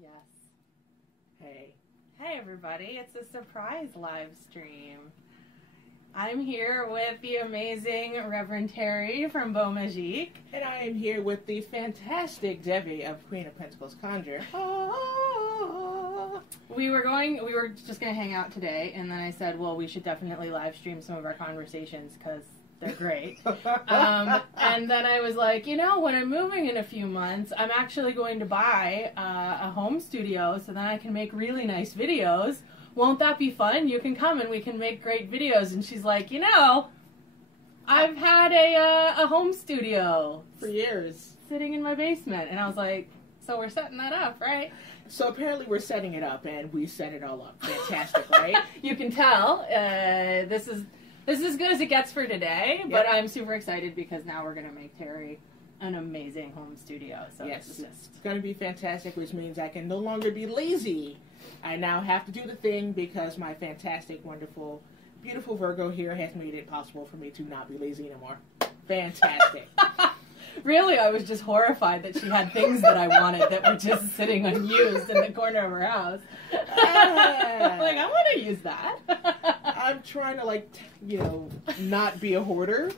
Yes. Hey. Hey everybody, it's a surprise live stream. I'm here with the amazing Reverend Terrie from Beaux Magique. And I am here with the fantastic Devi of Queen of Pentacles Conjure. We were just going to hang out today, and then I said, well, we should definitely live stream some of our conversations because they're great. And then I was like, you know, when I'm moving in a few months, I'm actually going to buy a home studio so then I can make really nice videos. Won't that be fun? You can come and we can make great videos. And she's like, you know, I've had a home studio For years. sitting in my basement. And I was like, so we're setting that up, right? So apparently we're setting it up, and we set it all up. Fantastic, right? You can tell. This is as good as it gets for today, but Yep. I'm super excited because now we're going to make Terrie an amazing home studio. So Yes. it's just... It's going to be fantastic, which means I can no longer be lazy. I now have to do the thing because my fantastic, wonderful, beautiful Virgo here has made it possible for me to not be lazy anymore. Fantastic. Really, I was just horrified that she had things that I wanted that were just sitting unused in the corner of her house. Like, I want to use that. I'm trying to, not be a hoarder,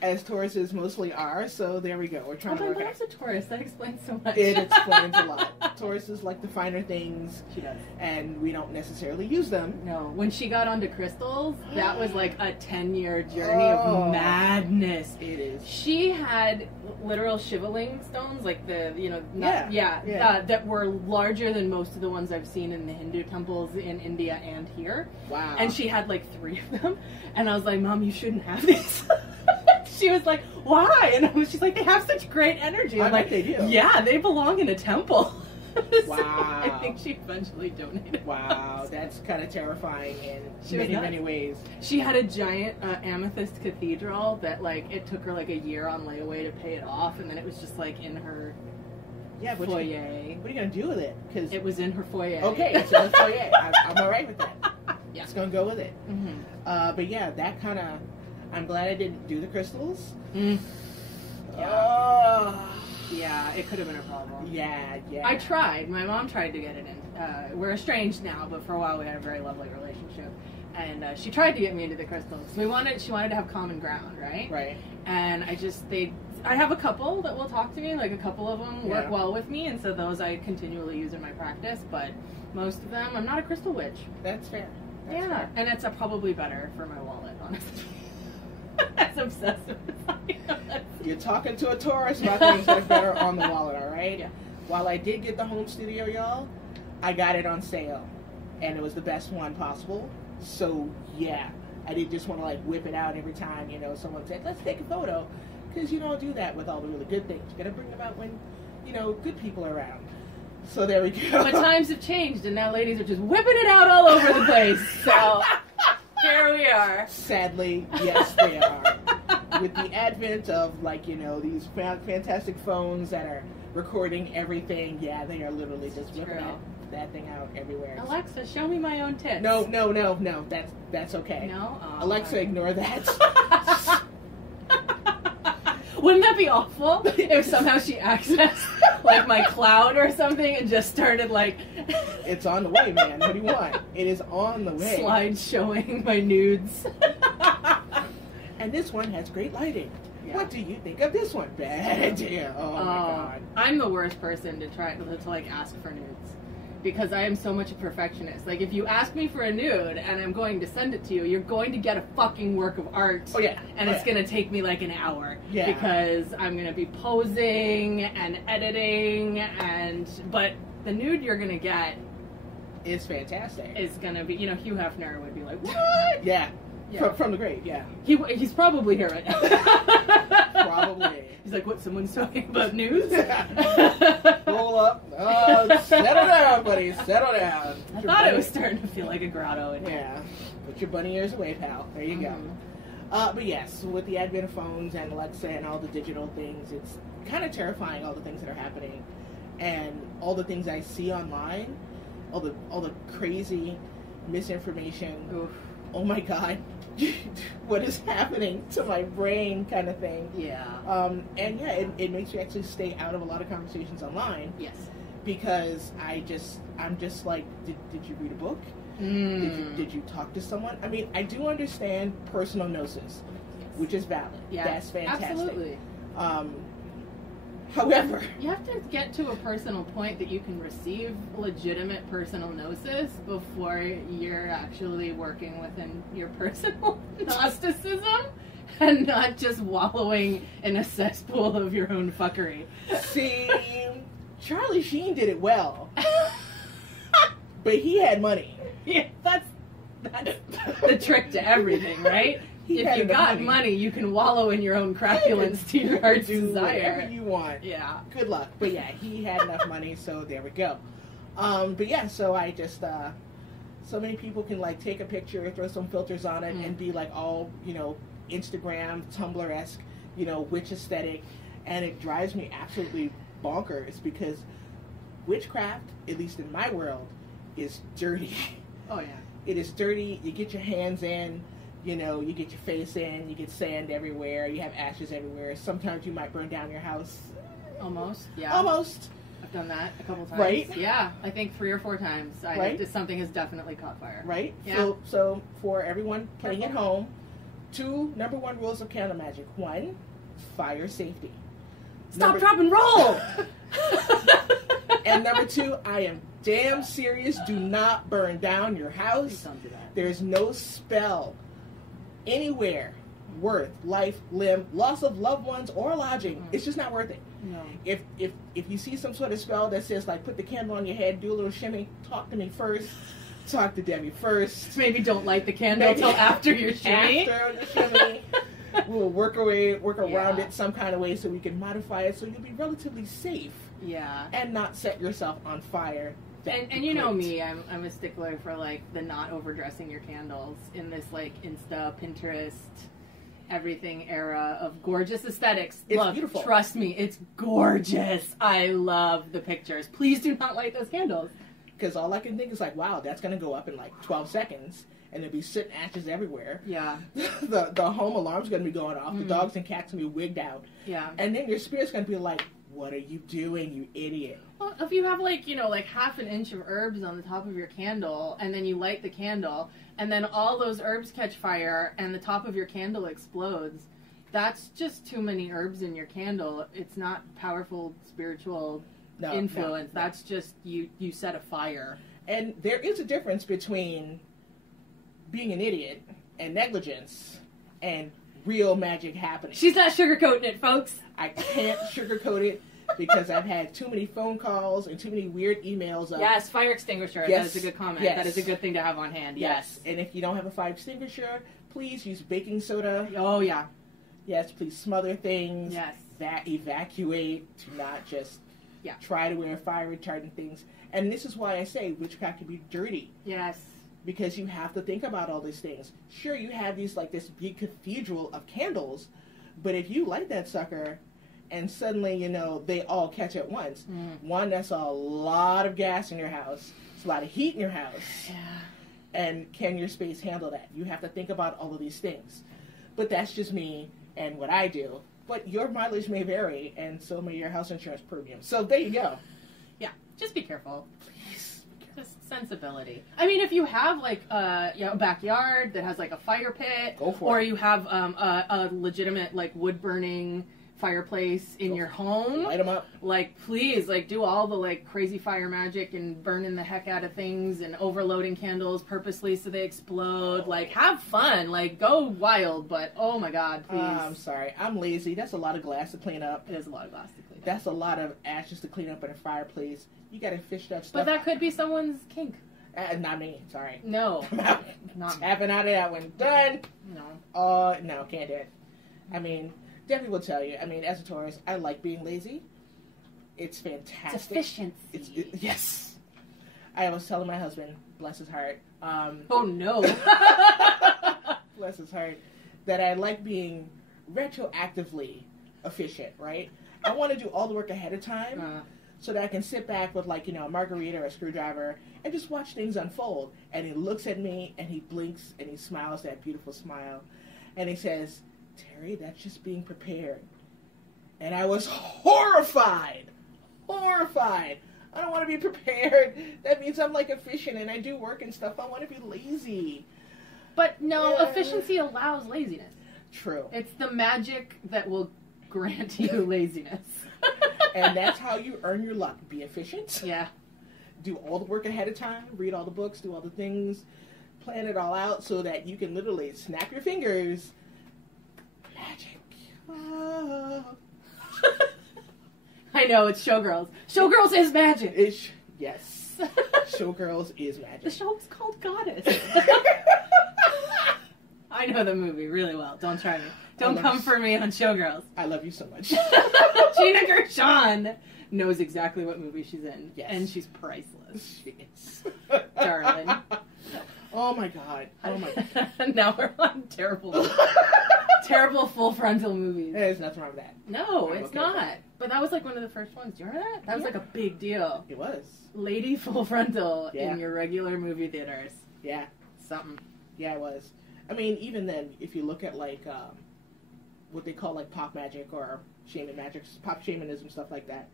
as Tauruses mostly are, so there we go. We're trying to Oh, work my out. mom's a Taurus. That explains so much. It explains a lot. Tauruses like the finer things, She does. and we don't necessarily use them. No, when she got onto crystals, that was like a 10-year journey Oh. of madness. It is. She had literal shivling stones, like that were larger than most of the ones I've seen in the Hindu temples in India and here. Wow. And she had like 3 of them, and I was like, Mom, you shouldn't have these. She was like, why? And she's like, they have such great energy. I'm I like, bet they do. yeah, they belong in a temple. So Wow. I think she eventually donated. Wow, that's kind of terrifying in She was nuts. many ways. She had a giant amethyst cathedral that, like, it took her like a year on layaway to pay it off, and then it was just like in her Yeah, but foyer. what are you going to do with it? Because It was in her foyer. okay, it's in the foyer. I'm all right with that. Yeah. It's going to go with it. Mm-hmm. But yeah, that kind of... I'm glad I didn't do the crystals. Mm. Oh. Yeah, it could have been a problem. Yeah. I tried. My mom tried to get it in. We're estranged now, but for a while we had a very lovely relationship. And she tried to get me into the crystals. She wanted to have common ground, right? Right. And I have a couple that will talk to me. Like, a couple of them work well with me, and so those I continually use in my practice. But most of them, I'm not a crystal witch. That's fair. That's fair. And it's probably better for my wallet, honestly. That's obsessive. You're talking to a Taurus about things that are better on the wallet, all right? Yeah. While I did get the home studio, y'all, I got it on sale. And it was the best one possible. So, yeah. I didn't just want to, whip it out every time, someone said, let's take a photo. Because you don't do that with all the really good things. You got to bring them out when, good people are around. So there we go. But times have changed, and now ladies are just whipping it out all over the place. So... here we are. Sadly, yes, they are. With the advent of, these fantastic phones that are recording everything, yeah, they are literally just whipping that thing out everywhere. Alexa, show me my own tits. No, that's okay. No? Oh, Alexa, right. ignore that. Wouldn't that be awful if somehow she accessed, my cloud or something and just started, It's on the way, man. What do you want? It is on the way. Slides showing my nudes. And this one has great lighting. Yeah. What do you think of this one? Bad idea. Oh, my God. I'm the worst person to try to ask for nudes. Because I am so much a perfectionist. If you ask me for a nude and I'm going to send it to you, you're going to get a fucking work of art. Oh, yeah. And it's going to take me an hour. Yeah. Because I'm going to be posing and editing but the nude you're going to get is fantastic. Is going to be, Hugh Hefner would be like, what? Yeah. Yeah. From the grave, yeah. He's probably here right now. Probably. He's like, what, someone's talking about news? Roll up. Oh, settle down, buddy. Settle down. I thought it was starting to feel like a grotto in here. Yeah. Put your bunny ears away, pal. There you go. But yes, with the advent of phones and Alexa and all the digital things, it's kind of terrifying, all the things that are happening. And all the things I see online, all the crazy misinformation. Oof. Oh my God. What is happening to my brain kind of thing. Yeah. And yeah, it makes you actually stay out of a lot of conversations online. Yes. because I'm just like, did you read a book? Did you talk to someone? I mean, I do understand personal gnosis, which is valid. Yeah, that's fantastic. Absolutely. However, you have to get to a personal point that you can receive legitimate personal gnosis before you're actually working within your personal Gnosticism and not just wallowing in a cesspool of your own fuckery. See, Charlie Sheen did it well, but he had money. Yeah, that's the trick to everything, right? If you got money, you can wallow in your own crapulence to your heart's desire. Whatever you want. Yeah. Good luck. But yeah, he had enough money, so there we go. But yeah, so I just, so many people can like take a picture, throw some filters on it, and be like all, Instagram, Tumblr-esque, witch aesthetic. And it drives me absolutely bonkers because witchcraft, at least in my world, is dirty. Oh, yeah. It is dirty. You get your hands in. You get your face in, you get sand everywhere, you have ashes everywhere. Sometimes you might burn down your house. Almost, yeah. Almost. I've done that a couple times. Right? Yeah, I think 3 or 4 times. Right? Something has definitely caught fire. Right? Yeah. So for everyone playing at home, 2 number 1 rules of candle magic. 1, fire safety. Stop, drop, and roll! And number 2, I am damn serious. Do not burn down your house. Please don't do that. There's no spell anywhere worth life, limb, loss of loved ones, or lodging. It's just not worth it. No. If you see some sort of spell that says like put the candle on your head, do a little shimmy, talk to me first. Talk to Debbie first. Maybe don't light the candle until after your shimmy. After the shimmy, we'll work around it some kind of way so we can modify it so you'll be relatively safe. Yeah. And not set yourself on fire. And you know me, I'm a stickler for like the not overdressing your candles in this like Insta, Pinterest, everything era of gorgeous aesthetics. It's Look, beautiful. Trust me, it's gorgeous. I love the pictures. Please do not light those candles. Because all I can think is like, wow, that's going to go up in like 12 seconds. And there'll be soot and ashes everywhere. Yeah. the home alarm's going to be going off. The dogs and cats going to be wigged out. Yeah. And then your spirit's going to be like, what are you doing, you idiot? Well, if you have like, like half an inch of herbs on the top of your candle, and then you light the candle, and then all those herbs catch fire, and the top of your candle explodes, that's just too many herbs in your candle. It's not powerful spiritual influence. No. That's just you set a fire. And there is a difference between being an idiot and negligence and real magic happening. She's not sugarcoating it, folks. I can't sugarcoat it because I've had too many phone calls and too many weird emails. Yes, fire extinguisher. Yes, that is a good comment. yes. That is a good thing to have on hand. Yes. And if you don't have a fire extinguisher, please use baking soda. Oh, yeah. Yes, please smother things. Yes. Evacuate. Do not just try to wear fire retardant things. And this is why I say witchcraft can be dirty. Yes. Because you have to think about all these things. Sure, you have this big cathedral of candles, but if you light that sucker and suddenly, they all catch at once, one, that's a lot of gas in your house. It's a lot of heat in your house. Yeah. And can your space handle that? You have to think about all of these things. But that's just me and what I do. But your mileage may vary, and so may your house insurance premium. So there you go. Yeah, just be careful. Please. Just sensibility. I mean, if you have, like, a backyard that has, like, a fire pit, go for or it. you have a legitimate, like, wood-burning fireplace in your home, light them up. Like, please, like, do all the, like, crazy fire magic and burning the heck out of things and overloading candles purposely so they explode. Like, have fun. Like, go wild, but oh my God, please. I'm sorry. I'm lazy. That's a lot of glass to clean up. It is a lot of glass to clean up. That's a lot of ashes to clean up in a fireplace. You gotta fish that stuff. But that could be someone's kink. Not me. Sorry. No. I'm out. Not Tapping out of that one. Done. No. No, can't do it. I mean, Devi will tell you. I mean, as a Taurus, I like being lazy. It's fantastic. It's efficiency. Yes. I was telling my husband, bless his heart. Oh no. Bless his heart. That I like being retroactively efficient, right? I want to do all the work ahead of time so that I can sit back with, like, a margarita or a screwdriver and just watch things unfold. And he looks at me and he blinks and he smiles that beautiful smile. And he says, Terry, that's just being prepared. And I was horrified. I don't want to be prepared. That means I'm like efficient and I do work and stuff. I want to be lazy. But no, efficiency allows laziness. True. It's the magic that will grant you laziness. And that's how you earn your luck. Be efficient. Yeah. Do all the work ahead of time. Read all the books. Do all the things. Plan it all out so that you can literally snap your fingers. Magic. Oh. I know, it's Showgirls. Showgirls is magic. Yes. Showgirls is magic. The show's called Goddess. I know the movie really well. Don't try me. Don't come for me on Showgirls. I love you so much. Gina Gershon knows exactly what movie she's in. Yes. And she's priceless. She is. Darling. Oh my god. Oh my god. Now we're on terrible full frontal movies. There's nothing wrong with that. No, it's not. But that was like one of the first ones. Do you remember that? That was like a big deal. It was. Lady full frontal in your regular movie theaters. Yeah. Something. Yeah, it was. I mean, even then, if you look at like what they call like pop magic or shaman magic, pop shamanism, stuff like that.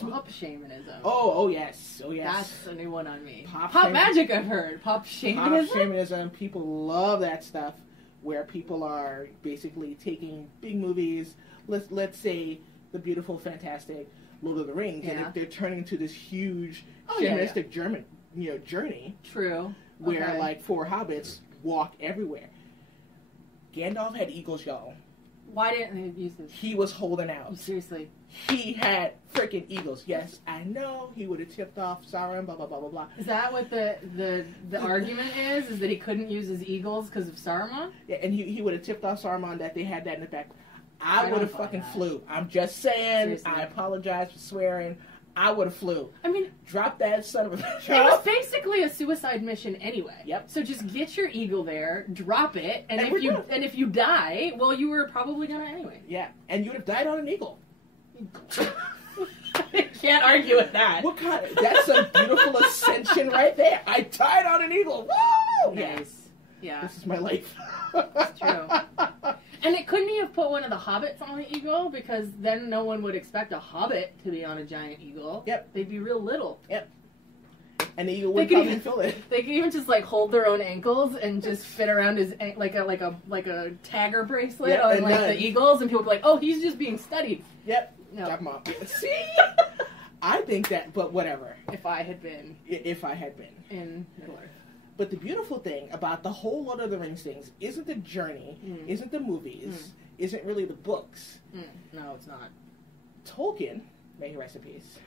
Pop shamanism. Oh yes. That's a new one on me. Pop magic, I've heard. Pop shamanism. Pop shamanism. People love that stuff, where people are basically taking big movies. Let's say the beautiful, fantastic Lord of the Rings, and they're turning into this huge shamanistic journey. True. Where like 4 hobbits walk everywhere. Gandalf had eagles, y'all. Why didn't they use this? He was holding out. Seriously. He had freaking eagles. Yes, I know. He would have tipped off Sauron, blah, blah, blah, blah, blah. Is that what the argument is? Is that he couldn't use his eagles because of Saruman? Yeah, and he would have tipped off Saruman that they had that in the back. I would have fucking flew. I'm just saying. Seriously. I apologize for swearing. I would have flew. I mean, drop that son of a bitch. It was basically a suicide mission anyway. Yep. So just get your eagle there, drop it, and if you die, well, you were probably gonna anyway. Yeah, and you would have died on an eagle. Can't argue with that. What kind? That's a beautiful ascension right there. I died on an eagle. Woo! Nice. Yeah. This is my life. It's true. And couldn't he have put one of the hobbits on the eagle? Because then no one would expect a hobbit to be on a giant eagle. Yep. They'd be real little. Yep. And the eagle would probably fill it. They could even just like hold their own ankles and just fit around his like a tagger bracelet on like the eagles, and people would be like, "Oh, he's just being studied." Yep. No. Drop him off. See, I think that, but whatever. If I had been in Middle Earth. But the beautiful thing about the whole Lord of the Rings things isn't the journey, isn't the movies, isn't really the books. No, it's not. Tolkien, may he rest in peace,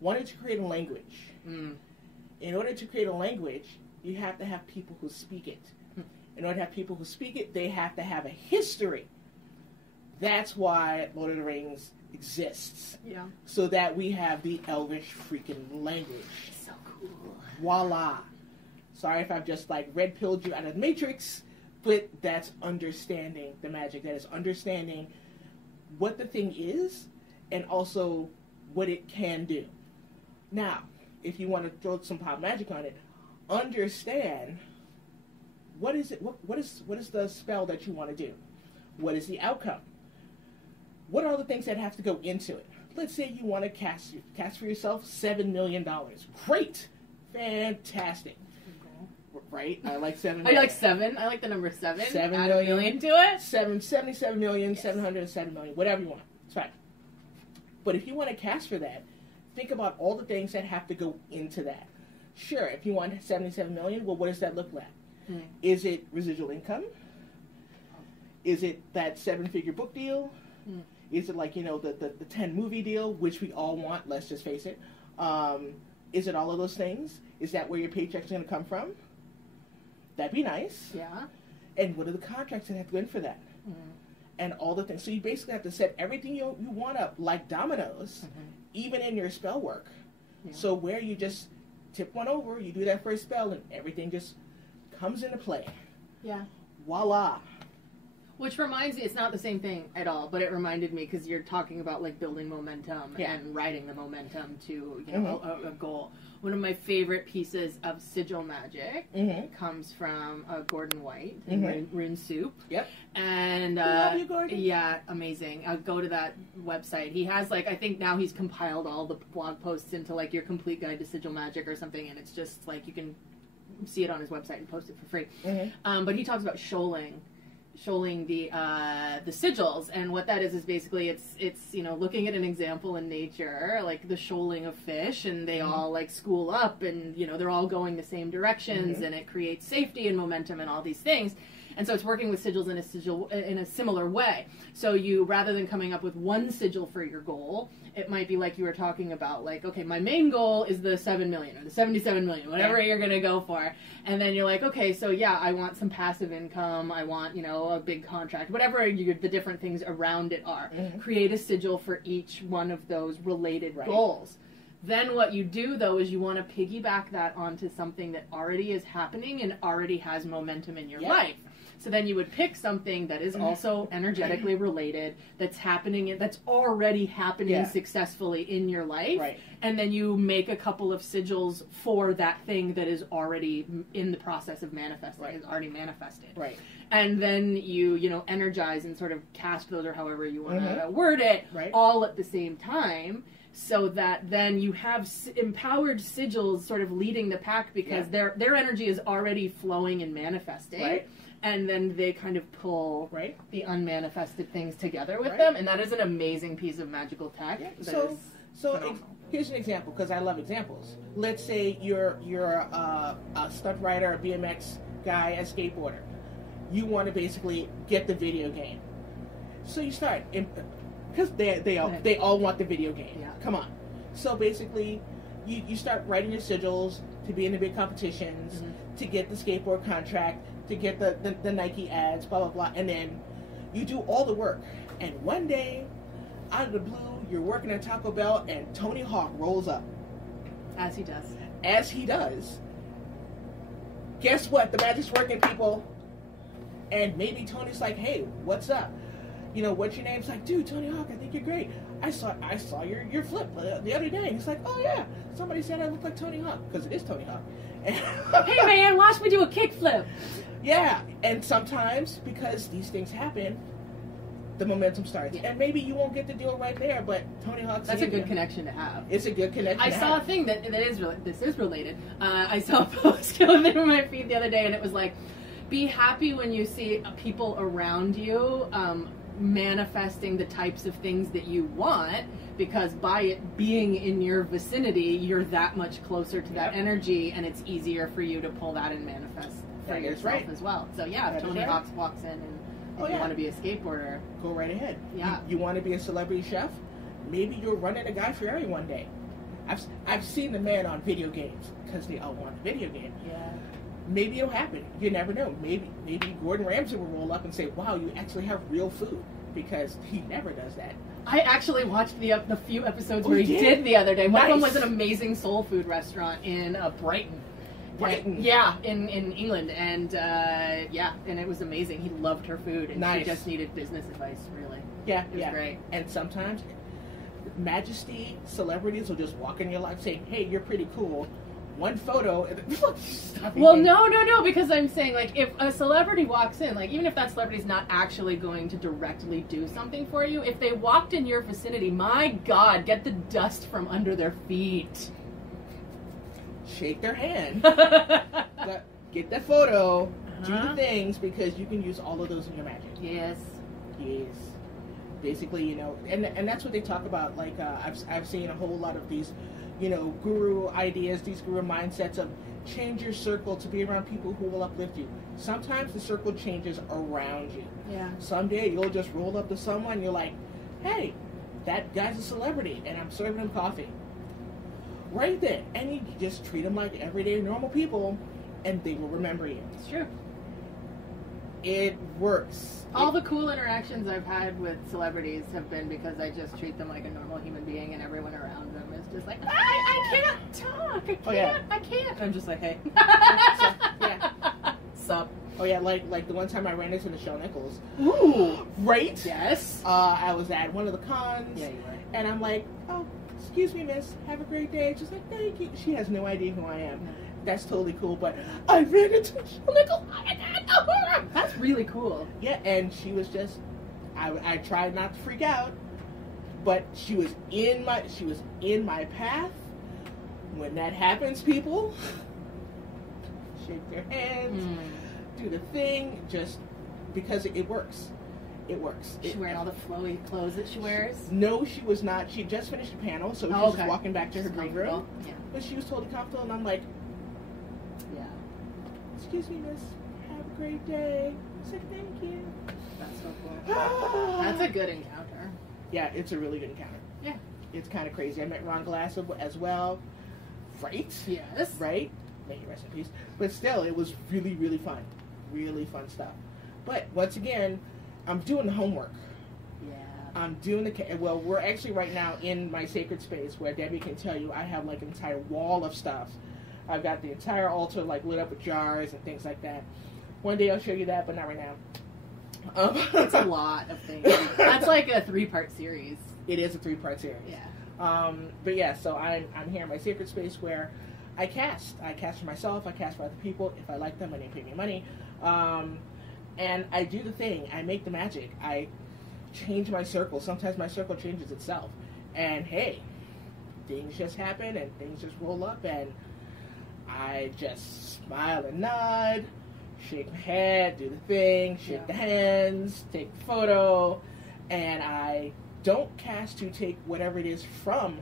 wanted to create a language. In order to create a language, you have to have people who speak it. In order to have people who speak it, they have to have a history. That's why Lord of the Rings exists. Yeah. So that we have the Elvish freaking language. It's so cool. Voila. Sorry if I've just like red pilled you out of the Matrix, but that's understanding the magic. That is understanding what the thing is and also what it can do. Now, if you want to throw some pop magic on it, understand what is it? What is the spell that you want to do? What is the outcome? What are all the things that have to go into it? Let's say you want to cast for yourself $7 million. Great, fantastic. Right? I like 7 million. I like 7. I like the number 7. 7 Add million. a million to it. 77 million, yes. 707 million, whatever you want. It's fine. But if you want to cast for that, think about all the things that have to go into that. Sure, if you want 77 million, well, what does that look like? Is it residual income? Is it that 7-figure book deal? Is it like, the 10 movie deal, which we all want, let's just face it? Is it all of those things? Is that where your paycheck's going to come from? That'd be nice. Yeah. And what are the contracts that have to go in for that? And all the things. So you basically have to set everything you want up like dominoes, even in your spell work. Yeah. So where you just tip one over, you do that first spell, and everything just comes into play. Yeah. Voila. Which reminds me, it's not the same thing at all, but it reminded me because you're talking about like building momentum and riding the momentum to a goal. One of my favorite pieces of sigil magic comes from Gordon White in Rune Soup. Yep. And love you, Gordon. Yeah, amazing. Go to that website. He has like, I think now he's compiled all the blog posts into like your complete guide to sigil magic or something, and it's just like you can see it on his website and post it for free. But he talks about shoaling the sigils, and what that is basically it's looking at an example in nature, like the shoaling of fish, and they all like school up, and they're all going the same directions, and it creates safety and momentum and all these things. And so it's working with sigils in a similar way. So you, rather than coming up with one sigil for your goal, it might be like you were talking about, like, okay, my main goal is the 7 million or the 77 million, whatever you're going to go for. And then you're like, okay, so yeah, I want some passive income. I want, a big contract, whatever the different things around it are. Create a sigil for each one of those related goals. Then what you do, though, is you want to piggyback that onto something that already is happening and already has momentum in your life. So then you would pick something that is also energetically related, that's happening, that's already happening successfully in your life, and then you make a couple of sigils for that thing that is already in the process of manifesting, is already manifested. And then you energize and sort of cast those, or however you want to word it, all at the same time. So that then you have empowered sigils sort of leading the pack, because their energy is already flowing and manifesting. And then they kind of pull the unmanifested things together with them. And that is an amazing piece of magical tech. So here's an example, because I love examples. Let's say you're a stunt rider, a BMX guy, a skateboarder. You want to basically get the video game. So you start, because they all want the video game. Come on. So basically, you start writing your sigils to be in the big competitions, to get the skateboard contract, to get the Nike ads, blah, blah, blah. And then you do all the work. And one day, out of the blue, you're working at Taco Bell, and Tony Hawk rolls up. As he does. As he does. Guess what? The magic's working, people. And maybe Tony's like, hey, what's up? What's your name? It's like, dude, Tony Hawk, I think you're great. I saw your flip the other day. And he's like, oh, yeah. Somebody said I look like Tony Hawk, because it is Tony Hawk. Hey, man, watch me do a kickflip. Yeah, and sometimes, because these things happen, the momentum starts. And maybe you won't get the deal right there, but Tony Hawk's... That's a good connection to have. It's a good connection I saw a thing this is related. I saw a post going through my feed the other day, and it was like, be happy when you see people around you manifesting the types of things that you want, because by it being in your vicinity, you're that much closer to that energy, and it's easier for you to pull that and manifest for yourself as well. So yeah, if Tony Hawk walks in and if you want to be a skateboarder, go right ahead. Yeah. You want to be a celebrity chef? Maybe you'll run in a Guy Fieri one day. I've seen the man on video games, because they all want a video game. Yeah. Maybe it'll happen. You never know. Maybe Gordon Ramsay will roll up and say, wow, you actually have real food, because he never does that. I actually watched the few episodes where he did the other day. One of them was an amazing soul food restaurant in Brighton. Yeah, in England. And and it was amazing. He loved her food, and she just needed business advice, really. Yeah, it was great. And sometimes majesty celebrities will just walk in your life saying, hey, you're pretty cool. One photo. Well, no, because I'm saying, like, if a celebrity walks in, like, even if that celebrity's not actually going to directly do something for you, if they walked in your vicinity, my God, get the dust from under their feet. Shake their hand. Get that photo. Do the things, because you can use all of those in your magic. Yes. Basically, and that's what they talk about. Like, I've seen a whole lot of these, guru ideas, these guru mindsets of change your circle to be around people who will uplift you. Sometimes the circle changes around you. Yeah. Someday you'll just roll up to someone and you're like, hey, that guy's a celebrity, and I'm serving him coffee. Right then. And you just treat them like everyday normal people, and they will remember you. It's true. It works. All the cool interactions I've had with celebrities have been because I just treat them like a normal human being, and everyone around them is just like, I can't talk. I can't. I can't. I'm just like, hey. Yeah. Sup. Oh yeah, like the one time I ran into Nichelle Nichols. Ooh. Right? Yes. I was at one of the cons. Yeah, you were. And I'm like, oh, excuse me, miss. Have a great day. She's like, thank you. She has no idea who I am. No. That's totally cool. But I ran into Nichelle Nichols. Oh my God. That's really cool. Yeah, and she was just, I tried not to freak out, but she was in my path. When that happens, people, shake their hands, do the thing, just because it works. It works. Is she wearing all the flowy clothes that she wears? No, she was not. She just finished a panel, so she was just walking back to her green room. Yeah. But she was totally comfortable, and I'm like, yeah. Excuse me, miss. Have a great day. I said, thank you. That's so cool. That's a good encounter. Yeah, it's a really good encounter. Yeah. It's kind of crazy. I met Ron Glass as well. Right? Yes. Right? May he rest in peace. But still, it was really, really fun. Really fun stuff. But once again, I'm doing the homework. Yeah. I'm doing well, we're actually right now in my sacred space where Debbie can tell you I have like an entire wall of stuff. I've got the entire altar like lit up with jars and things like that. One day I'll show you that, but not right now. It's a lot of things. That's like a 3-part series. It is a 3-part series. Yeah. But yeah, so I'm here in my sacred space where I cast. I cast for myself. I cast for other people. If I like them, and they pay me money. And I do the thing. I make the magic. I change my circle. Sometimes my circle changes itself. And hey, things just happen and things just roll up, and I just smile and nod, shake my head, do the thing, shake the hands, take the photo, and I don't cast to take whatever it is from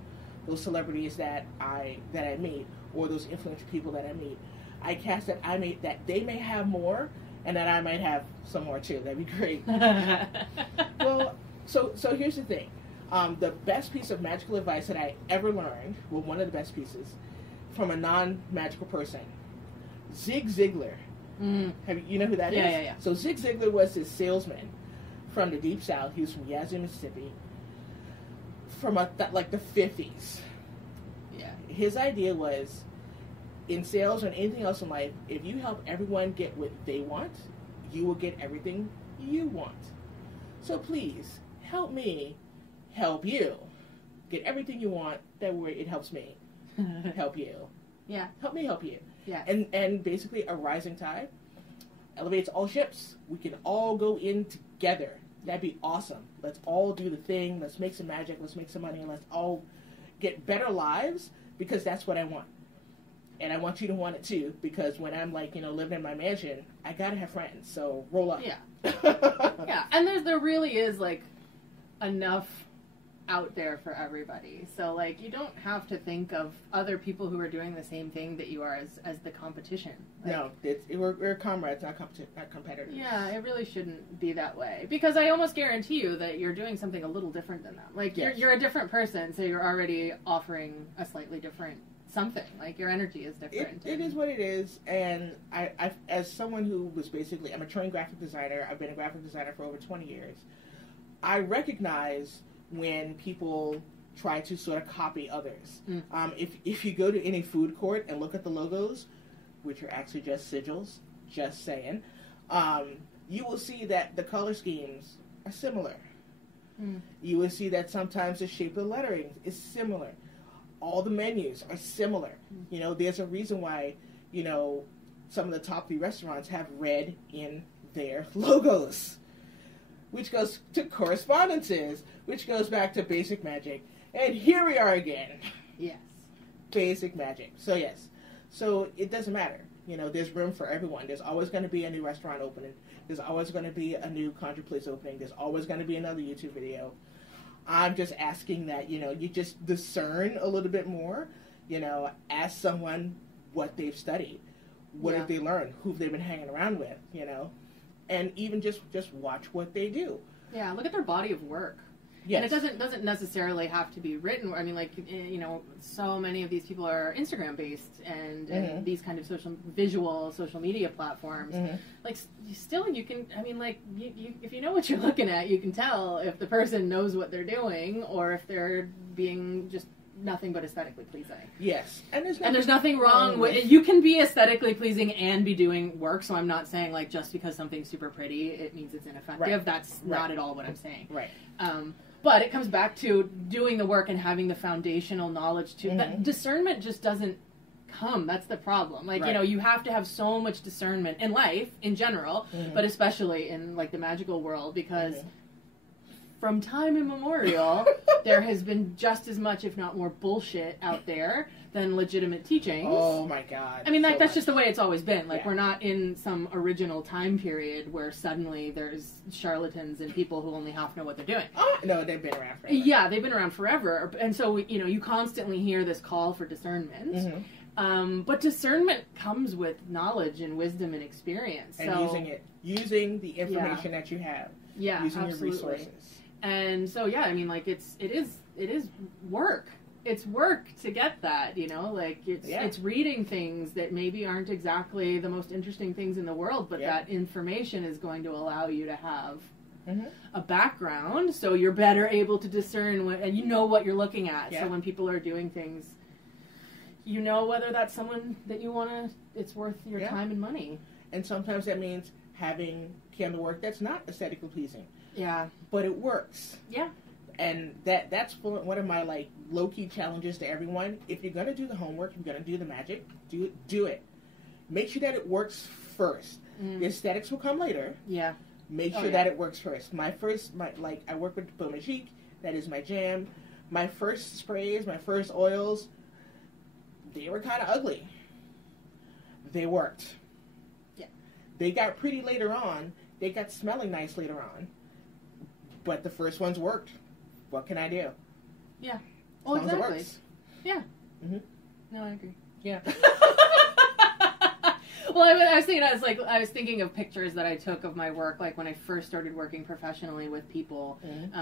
those celebrities that I meet, or those influential people that I meet. I cast that that they may have more, and that I might have some more too. That'd be great. Well, so here's the thing. The best piece of magical advice that I ever learned, well, one of the best pieces, from a non-magical person, Zig Ziglar. You know who that is? Yeah. So Zig Ziglar was this salesman from the Deep South. He was from Yazoo, Mississippi, from like the 50s. Yeah. His idea was, in sales or anything else in life, if you help everyone get what they want, you will get everything you want. So please, help me help you get everything you want. That way it helps me help you. Yeah. Help me help you. Yeah. And basically a rising tide elevates all ships. We can all go in together. That'd be awesome. Let's all do the thing. Let's make some magic. Let's make some money. And let's all get better lives, because that's what I want. And I want you to want it too, because when I'm like, living in my mansion, I gotta have friends. So roll up. Yeah. Yeah. And there really is like enough out there for everybody. So like you don't have to think of other people who are doing the same thing that you are as the competition. Like, no, we're comrades, not competitors. Yeah, it really shouldn't be that way, because I almost guarantee you that you're doing something a little different than them. Like you're a different person, so you're already offering a slightly different something. Like your energy is different. It is what it is, and I as someone who was basically, I'm a trained graphic designer. I've been a graphic designer for over 20 years. I recognize when people try to sort of copy others. If you go to any food court and look at the logos, which are actually just sigils, just saying, you will see that the color schemes are similar. You will see that sometimes the shape of the lettering is similar. All the menus are similar. There's a reason why, some of the top 3 restaurants have red in their logos, which goes to correspondences, which goes back to basic magic. And here we are again. Yes. Basic magic. So yes. So it doesn't matter. There's room for everyone. There's always going to be a new restaurant opening. There's always going to be a new conjure place opening. There's always going to be another YouTube video. I'm just asking that, you just discern a little bit more, ask someone what they've studied. What have they learned? Who have they been hanging around with, And even just watch what they do. Yeah, look at their body of work. Yes. And it doesn't necessarily have to be written. I mean, like, so many of these people are Instagram based and these kind of social media platforms. Like, still, you can. I mean, like, if you know what you're looking at, you can tell if the person knows what they're doing or if they're being just nothing but aesthetically pleasing. Yes. And there's nothing wrong with... You can be aesthetically pleasing and be doing work, so I'm not saying, like, just because something's super pretty, it means it's ineffective. Right. That's not at all what I'm saying. Right. But it comes back to doing the work and having the foundational knowledge to... That discernment just doesn't come. That's the problem. Like, you know, you have to have so much discernment in life, in general, but especially in, like, the magical world, because... From time immemorial, there has been just as much, if not more, bullshit out there than legitimate teachings. Oh my god. I mean, like, that's just the way it's always been. Like, we're not in some original time period where suddenly there's charlatans and people who only half know what they're doing. Oh, no, they've been around forever. Yeah, they've been around forever. And so, you know, you constantly hear this call for discernment. But discernment comes with knowledge and wisdom and experience. And using the information that you have. Yeah, using absolutely. Your resources. And so, yeah, I mean, like, it is work. It's work to get that, you know? Like, it's reading things that maybe aren't exactly the most interesting things in the world, but that information is going to allow you to have a background, so you're better able to discern and you know what you're looking at. So when people are doing things, you know whether that's someone that you want to, it's worth your time and money. And sometimes that means having candle work that's not aesthetically pleasing. Yeah. But it works. Yeah. And that's one of my, like, low-key challenges to everyone. If you're going to do the homework, if you're going to do the magic, do it. Make sure that it works first. The aesthetics will come later. Yeah. Make sure that it works first. I work with Beaux Magique. That is my jam. My first sprays, my first oils, they were kind of ugly. They worked. Yeah. They got pretty later on. They got smelling nice later on. But the first ones worked. What can I do? Yeah. Well, exactly. Yeah. No, I agree. Yeah. Well, I was thinking of pictures that I took of my work, like when I first started working professionally with people,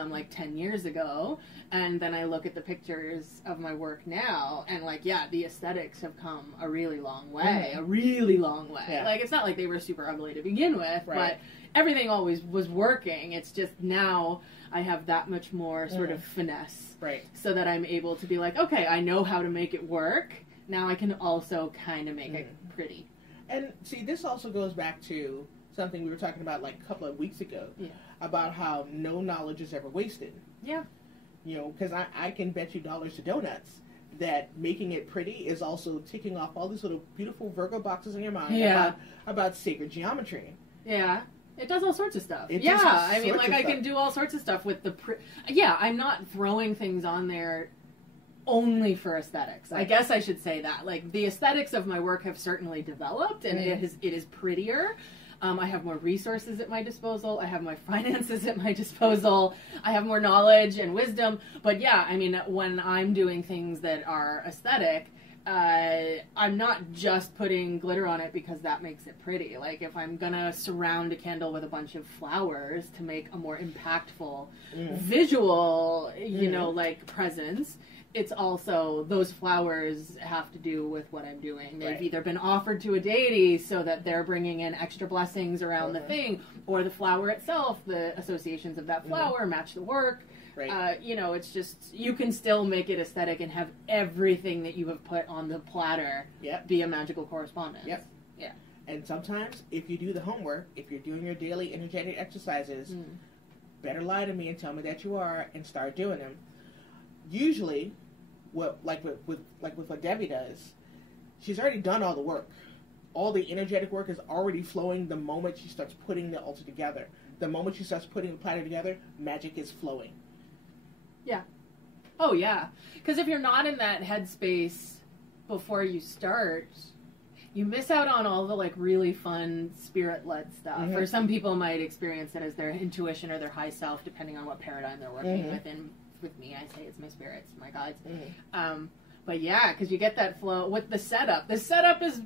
like 10 years ago, and then I look at the pictures of my work now, and like, the aesthetics have come a really long way, a really long way. Yeah. Like, it's not like they were super ugly to begin with, but everything always was working. It's just now I have that much more sort of finesse, so that I'm able to be like, okay, I know how to make it work. Now I can also kind of make it pretty. And see, this also goes back to something we were talking about like a couple of weeks ago, about how no knowledge is ever wasted. Yeah. You know, because I can bet you dollars to donuts that making it pretty is also ticking off all these little beautiful Virgo boxes in your mind about sacred geometry. Yeah. It does all sorts of stuff. I mean, like, I can do all sorts of stuff with the... I'm not throwing things on there only for aesthetics. I guess I should say that. Like, the aesthetics of my work have certainly developed, and it is prettier. I have more resources at my disposal. I have my finances at my disposal. I have more knowledge and wisdom. But yeah, I mean, when I'm doing things that are aesthetic, I'm not just putting glitter on it because that makes it pretty. Like, if I'm gonna surround a candle with a bunch of flowers to make a more impactful visual, you know, like, presence, it's also, those flowers have to do with what I'm doing. They've either been offered to a deity so that they're bringing in extra blessings around the thing, or the flower itself, the associations of that flower match the work. You know, it's just, you can still make it aesthetic and have everything that you have put on the platter be a magical correspondence. Yeah. And sometimes, if you do the homework, if you're doing your daily energetic exercises, better lie to me and tell me that you are, and start doing them. Usually, with what Devi does, she's already done all the work. All the energetic work is already flowing the moment she starts putting the altar together. The moment she starts putting the platter together, magic is flowing. Yeah. Oh, yeah. Because if you're not in that headspace before you start, you miss out on all the, like, really fun spirit-led stuff. Or some people might experience it as their intuition or their high self, depending on what paradigm they're working within. With me, I say it's my spirits, my guides. But yeah, because you get that flow with the setup. The setup is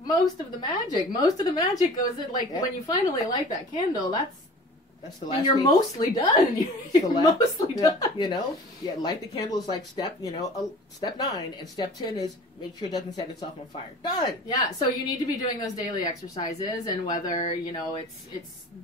most of the magic. Most of the magic goes in, like, when you finally light that candle, that's the last. And you're mostly done. You're mostly done. You know, light the candle is like step 9, and step 10 is make sure it doesn't set itself on fire. Done. Yeah, so you need to be doing those daily exercises, and whether, you know, it's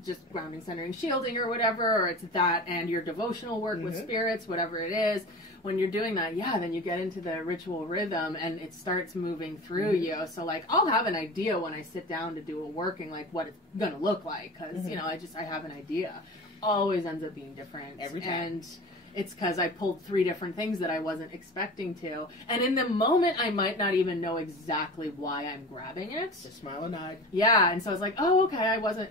just grounding, centering, shielding, or whatever, or it's that and your devotional work with spirits, whatever it is, when you're doing that, then you get into the ritual rhythm and it starts moving through you. So like, I'll have an idea when I sit down to do a working, like what it's gonna look like, because you know, I have an idea. Always ends up being different every time. And it's because I pulled 3 different things that I wasn't expecting to. And in the moment, I might not even know exactly why I'm grabbing it. Just smile and nod. Yeah, and so I was like, oh, okay, I wasn't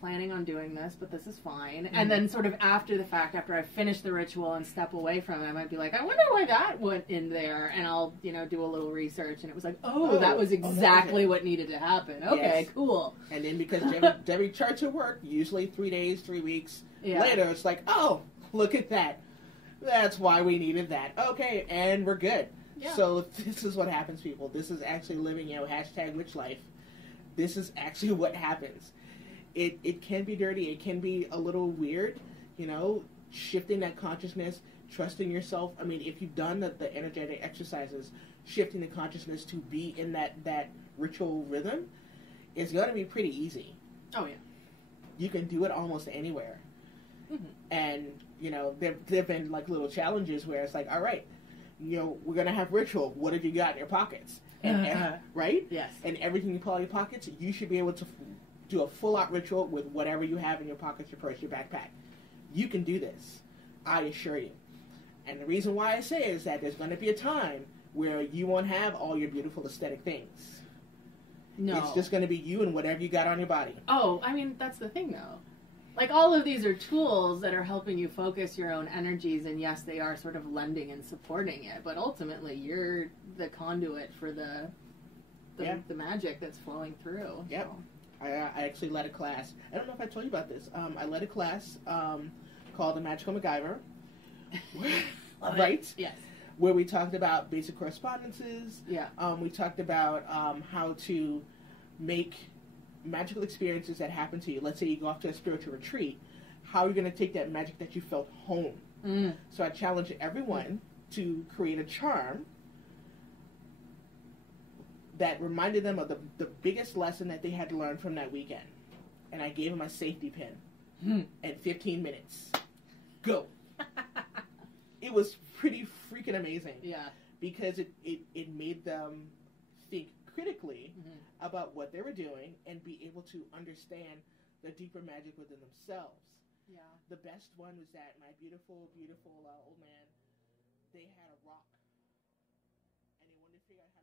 planning on doing this, but this is fine. And then sort of after the fact, after I finish the ritual and step away from it, I might be like, I wonder why that went in there. And I'll, you know, do a little research. And it was like, that was exactly what needed to happen. Okay, cool. And then because Devi charts her work, usually 3 days, 3 weeks later, it's like, oh, look at that. That's why we needed that. Okay, and we're good. Yeah. So this is what happens, people. This is actually living, you know, #witch life. This is actually what happens. It can be dirty. It can be a little weird, you know, shifting that consciousness, trusting yourself. I mean, if you've done the energetic exercises, shifting the consciousness to be in that ritual rhythm is going to be pretty easy. Oh, yeah. You can do it almost anywhere. Mm-hmm. And, you know, there've been like little challenges where it's like, all right, you know, we're going to have ritual. What have you got in your pockets? And, right? Yes. And everything you pull out of your pockets, you should be able to do a full-out ritual with whatever you have in your pockets, your purse, your backpack. You can do this. I assure you. And the reason why I say it is that there's going to be a time where you won't have all your beautiful aesthetic things. No. It's just going to be you and whatever you got on your body. Oh, I mean, that's the thing, though. Like, all of these are tools that are helping you focus your own energies, and yes, they are sort of lending and supporting it, but ultimately, you're the conduit for the magic that's flowing through. Yep. So. I actually led a class. I don't know if I told you about this. I led a class called The Magical MacGyver. Right? Yes. Where we talked about basic correspondences. Yeah. We talked about how to make magical experiences that happen to you. Let's say you go off to a spiritual retreat. How are you going to take that magic that you felt home? Mm. So I challenge everyone to create a charm that reminded them of the biggest lesson that they had to learn from that weekend. And I gave them a safety pin. And 15 minutes. Go. It was pretty freaking amazing. Yeah. Because it made them think critically about what they were doing and be able to understand the deeper magic within themselves. Yeah. The best one was that my beautiful, beautiful old man, they had a rock. And they wanted to figure out how